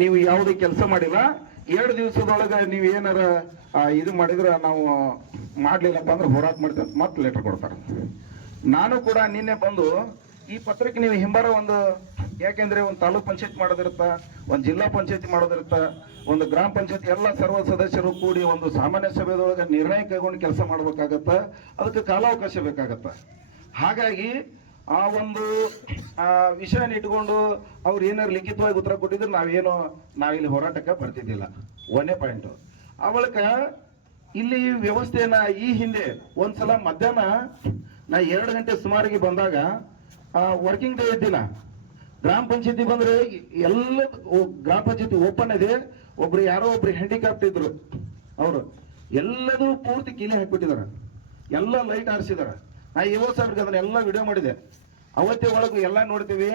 ನೀವು ಯಾವುದೇ ಕೆಲಸ ಮಾಡಿಲ್ಲ, ಎರಡು ದಿವಸದೊಳಗೆ ನೀವು ಏನಾರ ಇದು ಮಾಡಿದ್ರೆ ನಾವು ಮಾಡಲಿಲ್ಲಪ್ಪ ಅಂದ್ರೆ ಹೋರಾಟ ಮಾಡ್ತೇವೆ ಮತ್ತೆ ಲೆಟರ್ ಕೊಡ್ತಾರೆ. ನಾನು ಕೂಡ ನಿನ್ನೆ ಬಂದು ಈ ಪತ್ರಕ್ಕೆ ನೀವು ಹಿಂಬಾರ ಒಂದು, ಯಾಕೆಂದ್ರೆ ಒಂದು ತಾಲೂಕ್ ಪಂಚಾಯತ್ ಮಾಡೋದಿರುತ್ತ, ಒಂದು ಜಿಲ್ಲಾ ಪಂಚಾಯತಿ ಮಾಡೋದಿರುತ್ತ, ಒಂದು ಗ್ರಾಮ ಪಂಚಾಯತ್ ಎಲ್ಲ ಸರ್ವ ಸದಸ್ಯರು ಕೂಡಿ ಒಂದು ಸಾಮಾನ್ಯ ಸಭೆದೊಳಗೆ ನಿರ್ಣಯ ಕೈಗೊಂಡು ಕೆಲಸ ಮಾಡ್ಬೇಕಾಗತ್ತ, ಅದಕ್ಕೆ ಕಾಲಾವಕಾಶ ಬೇಕಾಗತ್ತ. ಹಾಗಾಗಿ ಆ ಒಂದು, ಆ, ವಿಷಯನ ಇಟ್ಕೊಂಡು ಅವ್ರು ಏನಾರು ಲಿಖಿತವಾಗಿ ಉತ್ತರ ಕೊಟ್ಟಿದ್ರು ನಾವೇನು, ನಾವಿಲ್ಲಿ ಹೋರಾಟಕ್ಕೆ ಬರ್ತಿದ್ದಿಲ್ಲ. ಒಂದೇ ಪಾಯಿಂಟ್ ಆ ಬಳಿಕ ಇಲ್ಲಿ ವ್ಯವಸ್ಥೆನ ಈ ಹಿಂದೆ ಒಂದ್ಸಲ ಮಧ್ಯಾಹ್ನ ನಾ ಎರಡು ಗಂಟೆ ಸುಮಾರಿಗೆ ಬಂದಾಗ ವರ್ಕಿಂಗ್ ಡೇ ಇದ್ದಿಲ್ಲ ಗ್ರಾಮ ಪಂಚಾಯತಿ ಬಂದ್ರೆ ಎಲ್ಲ ಗ್ರಾಮ ಪಂಚಾಯತಿ ಓಪನ್ ಇದೆ. ಒಬ್ರು ಯಾರೋ ಒಬ್ರು ಹ್ಯಾಂಡಿಕ್ಯಾಪ್ಟ್ ಇದ್ರು. ಅವರು ಎಲ್ಲದೂ ಪೂರ್ತಿ ಕೀಲಿ ಹಾಕ್ಬಿಟ್ಟಿದಾರೆ ಎಲ್ಲ ಲೈಟ್ ಆರಿಸಿದಾರೆ ನಾ ಇವತ್ತು ಸಾವಿರಕ್ಕೆ ಅದನ್ನ ಎಲ್ಲ ವಿಡಿಯೋ ಮಾಡಿದೆ. ಅವತ್ತೇ ಒಳಗೆ ಎಲ್ಲ ನೋಡ್ತೀವಿ.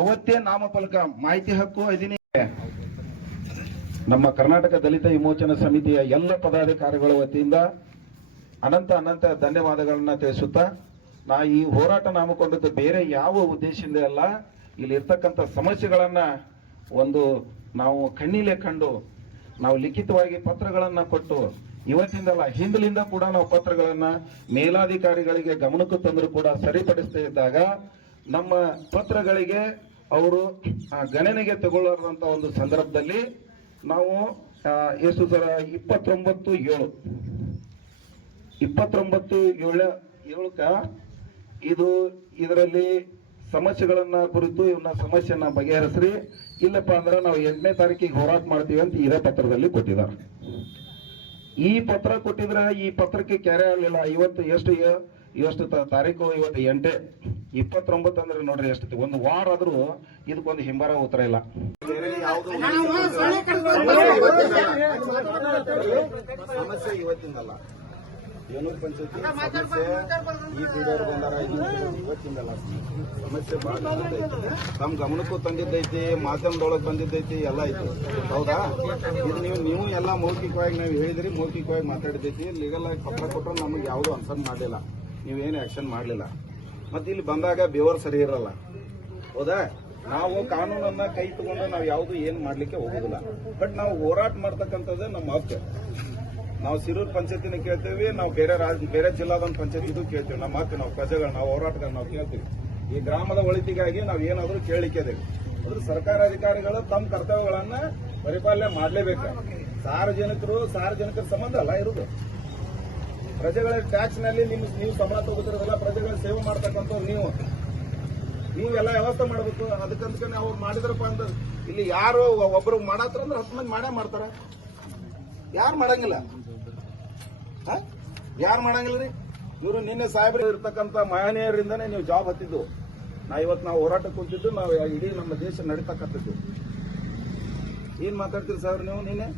ಅವತ್ತೇ ನಾಮಫಲಕ ಮಾಹಿತಿ ಹಕ್ಕು ಅಧಿನಿ ನಮ್ಮ ಕರ್ನಾಟಕ ದಲಿತ ವಿಮೋಚನಾ ಸಮಿತಿಯ ಎಲ್ಲ ಪದಾಧಿಕಾರಿಗಳ ವತಿಯಿಂದ ಅನಂತ ಅನಂತ ಧನ್ಯವಾದಗಳನ್ನ ತಿಳಿಸುತ್ತಾ ನಾ ಈ ಹೋರಾಟ ನಾಮಕೊಂಡದ್ದು ಬೇರೆ ಯಾವ ಉದ್ದೇಶದಿಂದ ಅಲ್ಲ ಇಲ್ಲಿ ಇರ್ತಕ್ಕಂಥ ಸಮಸ್ಯೆಗಳನ್ನ ಒಂದು ನಾವು ಕಣ್ಣಿಲೆ ಕಂಡು, ನಾವು ಲಿಖಿತವಾಗಿ ಪತ್ರಗಳನ್ನು ಕೊಟ್ಟು ಇವತ್ತಿಂದಲ್ಲ ಹಿಂದಲಿಂದ ಕೂಡ ನಾವು ಪತ್ರಗಳನ್ನ ಮೇಲಾಧಿಕಾರಿಗಳಿಗೆ ಗಮನಕ್ಕೆ ತಂದರೂ ಕೂಡ ಸರಿಪಡಿಸ್ತಾ ಇದ್ದಾಗ ನಮ್ಮ ಪತ್ರಗಳಿಗೆ ಅವರು ಗಣನೆಗೆ ತಗೊಳ್ಳಾರದಂತ ಒಂದು ಸಂದರ್ಭದಲ್ಲಿ ನಾವು ಎಷ್ಟು ಸರ ಇಪ್ಪತ್ತೊಂಬತ್ತು ಏಳು. ಇಪ್ಪತ್ತೊಂಬತ್ತು ಏಳ, ಏಳಕ್ಕ ಇದು ಇದರಲ್ಲಿ ಸಮಸ್ಯೆಗಳನ್ನ ಕುರಿತು ಇವನ್ನ ಸಮಸ್ಯೆಯನ್ನ ಬಗೆಹರಿಸ್ರಿ. ಇಲ್ಲಪ್ಪ ಅಂದ್ರೆ ನಾವು ಎಂಟನೇ ತಾರೀಕಿಗೆ ಹೋರಾಟ ಮಾಡ್ತೀವಿ ಅಂತ ಇದೇ ಪತ್ರದಲ್ಲಿ ಕೊಟ್ಟಿದ್ದಾರೆ. ಈ ಪತ್ರ ಕೊಟ್ಟಿದ್ರೆ ಈ ಪತ್ರಕ್ಕೆ ಕೆರೆ ಆಗಲಿಲ್ಲ. ಇವತ್ತು ಎಷ್ಟು ಎಷ್ಟು ತ- ತಾರೀಕು? ಇವತ್ತು ಎಂಟೆ. ಇಪ್ಪತ್ತೊಂಬತ್ತು ಅಂದ್ರೆ ನೋಡ್ರಿ ಎಷ್ಟು ಒಂದು ವಾರ ಆದ್ರೂ ಇದಕ್ಕೊಂದು ಹಿಂಬಾರ ಉತ್ತರ ಇಲ್ಲ. ಸಮಸ್ಯೆ ಇವತ್ತಿಂದಲ್ಲ. ಏನೂರು ಪಂಚಾಯತಿ ಸಮಸ್ಯೆ ಈ ಪೀಡಿಯವ್ರು ಬಂದಾರ ಇವತ್ತಿಂದಲ್ಲ ಸಮಸ್ಯೆ ಬಹಳ. ತಮ್ಮ ಗಮನಕ್ಕೂ ತಂದಿದ್ದೈತಿ ಮಾಧ್ಯಮದೊಳಗೆ ಬಂದಿದ್ದೈತಿ ಎಲ್ಲ ಐತಿ ಹೌದಾ? ಇದು ನೀವು ನೀವು ಎಲ್ಲ ಮೌಖಿಕವಾಗಿ ನಾವು ಹೇಳಿದ್ರಿ ಮೌಖಿಕವಾಗಿ ಮಾತಾಡಿದ್ದೈತಿ. ಲೀಗಲ್ ಆಗಿ ಪತ್ರ ಕೊಟ್ಟರು ನಮಗೆ ಯಾವುದೂ ಆನ್ಸರ್ ಮಾಡಲಿಲ್ಲ. ನೀವೇನು ಆಕ್ಷನ್ ಮಾಡಲಿಲ್ಲ. ಮತ್ತೆ ಇಲ್ಲಿ ಬಂದಾಗ ಬೇವರ್ ಸರಿ ಇರಲ್ಲ. ಹೌದಾ? ನಾವು ಕಾನೂನನ್ನ ಕೈ ತಗೊಂಡು ನಾವು ಯಾವುದು ಏನು ಮಾಡ್ಲಿಕ್ಕೆ ಹೋಗೋದಿಲ್ಲ. ಬಟ್ ನಾವು ಹೋರಾಟ ಮಾಡ್ತಕ್ಕಂಥದ್ದು ನಮ್ಮ ಹಕ್ಕು ನಾವು ಸಿರೂರು ಪಂಚಾಯತಿನ ಕೇಳ್ತೇವೆ, ನಾವು ಬೇರೆ ರಾಜ್, ಬೇರೆ ಜಿಲ್ಲಾದ ಪಂಚಾಯತಿ ಇದು ಕೇಳ್ತೀವಿ. ನಮ್ಮ ಮಾತು ನಾವು ಪ್ರಜೆಗಳು, ನಾವು ಹೋರಾಟಗಳು ನಾವು ಕೇಳ್ತೀವಿ. ಈ ಗ್ರಾಮದ ಒಳಿತಿಗಾಗಿ ನಾವು ಏನಾದರೂ ಕೇಳಿಕೆದೇವೆ ಅದ್ರ ಸರ್ಕಾರ ಅಧಿಕಾರಿಗಳು ತಮ್ಮ ಕರ್ತವ್ಯಗಳನ್ನ ಪರಿಪಾಲನೆ ಮಾಡಲೇಬೇಕು. ಸಾರ್ವಜನಿಕರು, ಸಾರ್ವಜನಿಕರ ಸಂಬಂಧ ಅಲ್ಲ ಇರುವುದು ಪ್ರಜೆಗಳ ಟ್ಯಾಕ್ಸ್ನಲ್ಲಿ ನಿಮ್, ನೀವು ಸಂಬಳ ತಗೋತಿರೋದಲ್ಲ, ಪ್ರಜೆಗಳ ಸೇವೆ ಮಾಡ್ತಕ್ಕಂಥವ್ರು ನೀವು. ನೀವೆಲ್ಲ ವ್ಯವಸ್ಥೆ ಮಾಡಬೇಕು. ಅದಕ್ಕಂತ ಅವ್ರು ಮಾಡಿದ್ರಪ್ಪ ಅಂದ್ರೆ ಇಲ್ಲಿ ಯಾರು ಒಬ್ರು ಮಾಡತ್ರ ಅಂದ್ರೆ ಹತ್ತು ಮಂದಿ ಮಾಡೇ ಮಾಡ್ತಾರ. ಯಾರು ಮಾಡಂಗಿಲ್ಲ. ಯಾರು ಮಾಡಂಗಿಲ್ಲ ರೀ ಇವರು ನಿನ್ನೆ ಸಾಹೇಬ್ರು ಇರ್ತಕ್ಕಂಥ ಮಹನೀಯರಿಂದನೇ ನೀವು ಜಾಬ್ ಹತ್ತಿದ್ದು. ನಾ ಇವತ್ತು ನಾವು ಹೋರಾಟ ಕುಂತಿದ್ದು, ನಾವು ಇಡೀ ನಮ್ಮ ದೇಶ ನಡೀತಕ್ಕಂಥದ್ದು. ಏನ್ ಮಾತಾಡ್ತೀರಿ ಸಾಹೇಬ್ರು ನೀವು ನಿನ್ನೆ?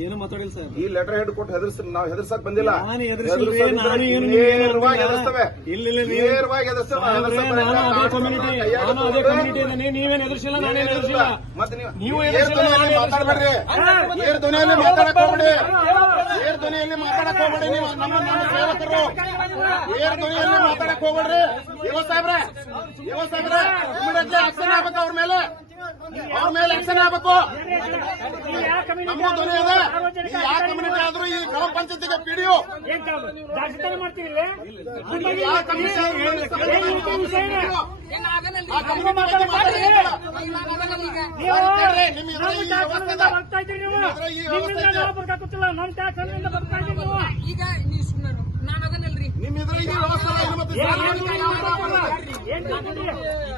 ಏನು ಮಾತಾಡಿಲ್ಲ ಸರ್? ಈ ಲೆಟರ್ ಹೆಡ್ ಕೊಟ್ಟು ಹೆದರ್ಸ್ ನಾವು ಹೆದರ್ಸಕ್ ಬಂದಿಲ್ಲ. ನಾನು ನಾನು ಏನು ನಿಮ್ಗೆ ಏನು ನೇರವಾಗಿ. ಹೆದರ್ಸ್ತವೆ. ಇಲ್ಲ, ಇಲ್ಲ, ಇಲ್ಲ. ನೇರವಾಗಿ ಹೆದರ್ಸ್ತವೆ. ಸಾಹೇಬ್ರೆ, ಹೆದರ್ಸಕ್ ನಾನು ಅದೇ ಬರಲ್ಲ. ಕಮ್ಯುನಿಟಿ ಕೈಯಾಗ ನಾನು ಅದೇ ತಗೊಂಡು ಕಮ್ಯುನಿಟಿ ಇದ್ದೀನಿ ನೀವೇನು ಎದುರಿಸಿಲ್ಲ ನಾನೇನು ಎದುರಿಸಿಲ್ಲ ಮತ್ತೆ ನೀವು ನೀವು ಏರ್ ಎದುರಿಸಿಲ್ಲ, ಧ್ವನಿಯಲ್ಲಿ ನಾನು ಮಾತಾಡ್ಬೇಡ್ರಿ. ಎದುರಿಸಿಲ್ಲ. ಏರ್ ಧ್ವನಿಯಲ್ಲಿ ಮಾತಾಡಕ್ ಹೋಗ್ಬೇಡಿ ಏರ್ ಧ್ವನಿಯಲ್ಲಿ ಮಾತಾಡಕ್ ಹೋಗ್ಬೇಡಿ ನೀವು ನಮ್ಮ ನಮ್ಮ ಸೇವಕರು ಏರ್ ಧ್ವನಿಯಲ್ಲಿ ಮಾತಾಡಕ್ ಹೋಗ್ಬೇಡ್ರಿ. ಯುವ ಸಾಹೇಬ್ರೆ ಯುವ ಸಾಹೇಬ್ರೆ ಇಮಿಡಿಯೇಟ್ಲಿ ಆಕ್ಷನ್ ಆಗ್ಬೇಕು ಅವ್ರ ಮೇಲೆ. ಅವ್ರ ಮೇಲೆ ಆಕ್ಷನ್ ಆಗ್ಬೇಕು. ನಮ್ಮ ಧ್ವನಿ ಅದ ಈ ಯಾವ ಕಮ್ಯುನಿಟಿ ಆದ್ರೂ ಈ ಗ್ರಾಮ ಪಂಚಾಯತಿಗೆ ಪಿಡಿಯು. ಯಾವ ಕಮ್ಯುನಿಟಿ ನಿಮ್ ಎದುರು ಈ ವ್ಯವಸ್ಥೆ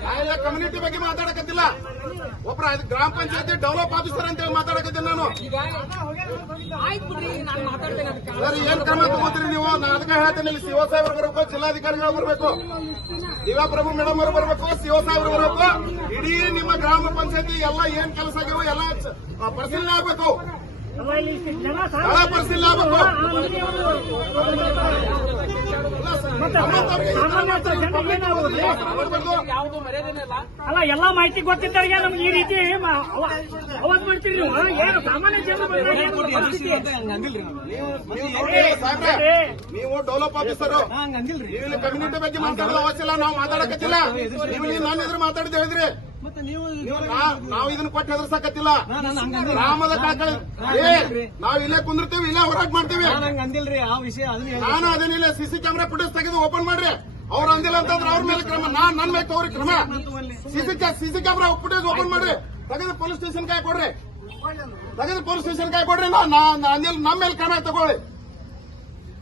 ಕಾಯಿಲೆ ಕಮ್ಯುನಿಟಿ ಬಗ್ಗೆ ಮಾತಾಡಕತ್ತಿಲ್ಲ. ಒಬ್ರ ಗ್ರಾಮ ಪಂಚಾಯತಿ ಡೆವಲಪ್ ಆಫೀಸರ್ ಅಂತ ಹೇಳಿ ಮಾತಾಡಕತ್ತೀನಿ ನಾನು. ಸರ್, ಏನ್ ಕ್ರಮ ತಗೋತೀರಿ ನೀವು? ನಾನು ಅದಕ್ಕೆ ಹೇಳ್ತೇನೆ, ಇಲ್ಲಿ ಸಿಒ ಸಾಹೇಬ್ರು ಬರಬೇಕು, ಜಿಲ್ಲಾಧಿಕಾರಿಗಳು ಬರಬೇಕು. ದಿವಾಪ್ರಭು ಮೇಡಮ್ ಅವರು ಬರಬೇಕು ಸಿಒ ಸಾಹೇಬ್ರು ಬರಬೇಕು. ಇಡೀ ನಿಮ್ಮ ಗ್ರಾಮ ಪಂಚಾಯತಿ ಎಲ್ಲ ಏನ್ ಕೆಲಸ ಆಗ್ಯಾವ ಎಲ್ಲ ಪರಿಶೀಲನೆ ಆಗ್ಬೇಕು. ಅಲ್ಲ ಎಲ್ಲಾ ಮಾಹಿತಿ ಗೊತ್ತಿದ್ದವ್ರಿಗೆ ನಮ್ಗೆ ಈ ರೀತಿ ಅವತ್ ಅವಾಜ್ ಮಾಡ್ತೀರಿ ನೀವು ಏನು ಸಾಮಾನ್ಯ ಜನ ನಾವು. ಡೆವಲಪ್ ಆಫೀಸರ್ ನೀವು ಕಮ್ಯುನಿಟಿ ಬಗ್ಗೆ ಮಾತಾಡೋದು ಅವಶ್ಯ ನಾವು ಮಾತಾಡಕತ್ತಿಲ್ಲ ನೀವು ನನ್ನ ಎದುರು ಮಾತಾಡಿದ್ದೆ ಹೇಳಿದ್ರಿ ನೀವು ಇದನ್ನ ಕೊಟ್ಟು ಹೆದರ್ಸಕತ್ತಿಲ್ಲ. ಗ್ರಾಮದ ನಾವ್ ಇಲ್ಲೇ ಕುಂದಿರ್ತೀವಿ ಇಲ್ಲೇ ಹೋರಾಟ ಮಾಡ್ತೀವಿ. ಅಂದಿಲ್ರಿ ಆ ವಿಷಯ. ನಾನು ಅದೇನಿಲ್ಲ ಸಿಸಿ ಕ್ಯಾಮ್ರಾ ಫುಟೇಜ್ ತೆಗೆದು ಓಪನ್ ಮಾಡ್ರಿ. ಅವ್ರು ಅಂದಿಲ್ಲ ಅಂತಂದ್ರೆ ಅವ್ರ ಮೇಲೆ ಕ್ರಮ. ನಾನ್ ನನ್ ಮೇಲೆ ಅವ್ರಿಗೆ ಕ್ರಮ. CC CC camera footage open ಮಾಡ್ರಿ. ತೆಗೆದು ಪೊಲೀಸ್ ಸ್ಟೇಷನ್ ಕಾಯ್ ಕೊಡ್ರಿ. ತೆಗೆದು ಪೊಲೀಸ್ ಸ್ಟೇಷನ್ ಕಾಯ್ ಕೊಡ್ರಿ. ಅಂದಿಲ್ಲ ನಮ್ಮ ಮೇಲೆ ಕ್ರಮ ತಗೊಳ್ಳಿ.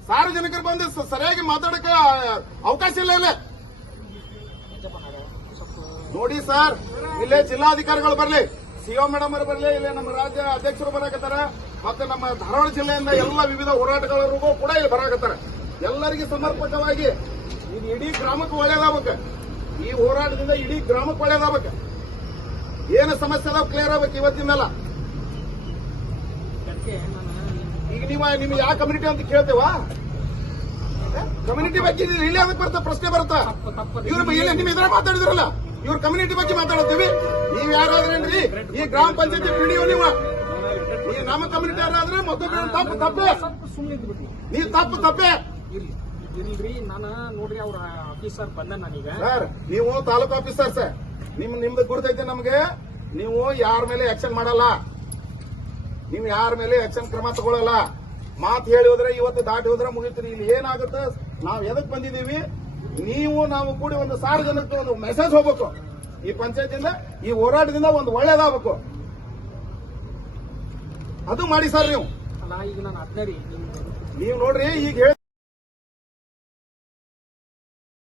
ಸಾರ್ವಜನಿಕರು ಬಂದು ಸರಿಯಾಗಿ ಮಾತಾಡಕ್ಕೆ ಅವಕಾಶ ಇಲ್ಲ ಇಲ್ಲ. ನೋಡಿ ಸರ್, ಇಲ್ಲೇ ಜಿಲ್ಲಾಧಿಕಾರಿಗಳು ಬರಲಿ. ಸಿಒ ಮೇಡಮ್ ಅವರು ಬರಲಿ, ಇಲ್ಲೇ ನಮ್ಮ ರಾಜ್ಯ ಅಧ್ಯಕ್ಷರು ಬರಾಕತ್ತಾರ. ಮತ್ತೆ ನಮ್ಮ ಧಾರವಾಡ ಜಿಲ್ಲೆಯಿಂದ ಎಲ್ಲ ವಿವಿಧ ಹೋರಾಟಗಾರರಿಗೂ ಕೂಡ ಇಲ್ಲಿ ಬರಾಕತ್ತಾರ. ಎಲ್ಲರಿಗೆ ಸಮರ್ಪಕವಾಗಿ ಇದು ಇಡೀ ಗ್ರಾಮಕ್ಕೆ ಒಳ್ಳೇದಾಗಬೇಕು. ಈ ಹೋರಾಟದಿಂದ ಇಡೀ ಗ್ರಾಮಕ್ಕೆ ಒಳ್ಳೇದಾಗಬೇಕು. ಏನು ಸಮಸ್ಯೆ ಅದಾವ ಕ್ಲಿಯರ್ ಆಗ್ಬೇಕು ಇವತ್ತಿನೆಲ್ಲ ಈಗ ನೀವು ನಿಮ್ಗೆ ಯಾವ ಕಮ್ಯುನಿಟಿ ಅಂತ ಕೇಳ್ತೇವಾ? ಕಮ್ಯುನಿಟಿ ಬಗ್ಗೆ ಇಲ್ಲಿ ಅದಕ್ಕೆ ಬರ್ತಾ ಪ್ರಶ್ನೆ ಬರುತ್ತಾ. ಇವ್ರ ಬಗ್ಗೆ ನಿಮ್ ಇದ್ರ ಮಾತಾಡಿದ್ರಲ್ಲ? ಇವ್ರ ಕಮ್ಯುನಿಟಿ ಬಗ್ಗೆ ಮಾತಾಡ್ತೀವಿ ನೀವ್ ಯಾರಾದ್ರೇನ್ರಿ ಈ ಗ್ರಾಮ ಪಂಚಾಯತಿ ಪಿಡಿಒ ನೀವು. ನೀವು ನಮ್ಮ ಕಮ್ಯುನಿಟಿ ಯಾರಾದ್ರೆ ಮತ್ತೊಬ್ಬರ ತಪ್ಪು ತಪ್ಪೆ? ನೀವು ತಪ್ಪು ತಪ್ಪೆ? ಇಲ್ರಿ ನಾನು ನೋಡ್ರಿ ಅವ್ರ ಆಫೀಸರ್ ಬಂದ ನಾನೀಗ. ಸರ್ ನೀವು ತಾಲೂಕು ಆಫೀಸರ್ ಸರ್ ನಿಮ್ ನಿಮ್ದು ಗುರ್ತೈತೆ ನಮ್ಗೆ. ನೀವು ಯಾರ ಮೇಲೆ ಆಕ್ಷನ್ ಮಾಡಲ್ಲ. ನೀವು ಯಾರ ಮೇಲೆ ಆಕ್ಷನ್ ಕ್ರಮ ತಗೊಳ್ಳಲ್ಲ ಮಾತು ಹೇಳಿ ಹೋದ್ರೆ ಇವತ್ತು ದಾಟಿ ಹೋದ್ರೆ ಮುಗಿತೀರಿ. ಇಲ್ಲಿ ಏನಾಗುತ್ತೆ? ನಾವು ಎದಕ್ ಬಂದಿದೀವಿ ನೀವು ನಾವು ಕೂಡಿ ಒಂದು ಸಾರ್ವಜನಿಕ ಒಂದು ಮೆಸೇಜ್ ಹೋಗ್ಬೇಕು. ಈ ಪಂಚಾಯತಿಂದ ಈ ಹೋರಾಟದಿಂದ ಒಂದು ಒಳ್ಳೇದಾಗಬೇಕು. ಅದು ಮಾಡಿ ಸರ್ ನೀವು. ಈಗ ನಾನು ನೀವು ನೋಡ್ರಿ ಈಗ ಹೇಳಿ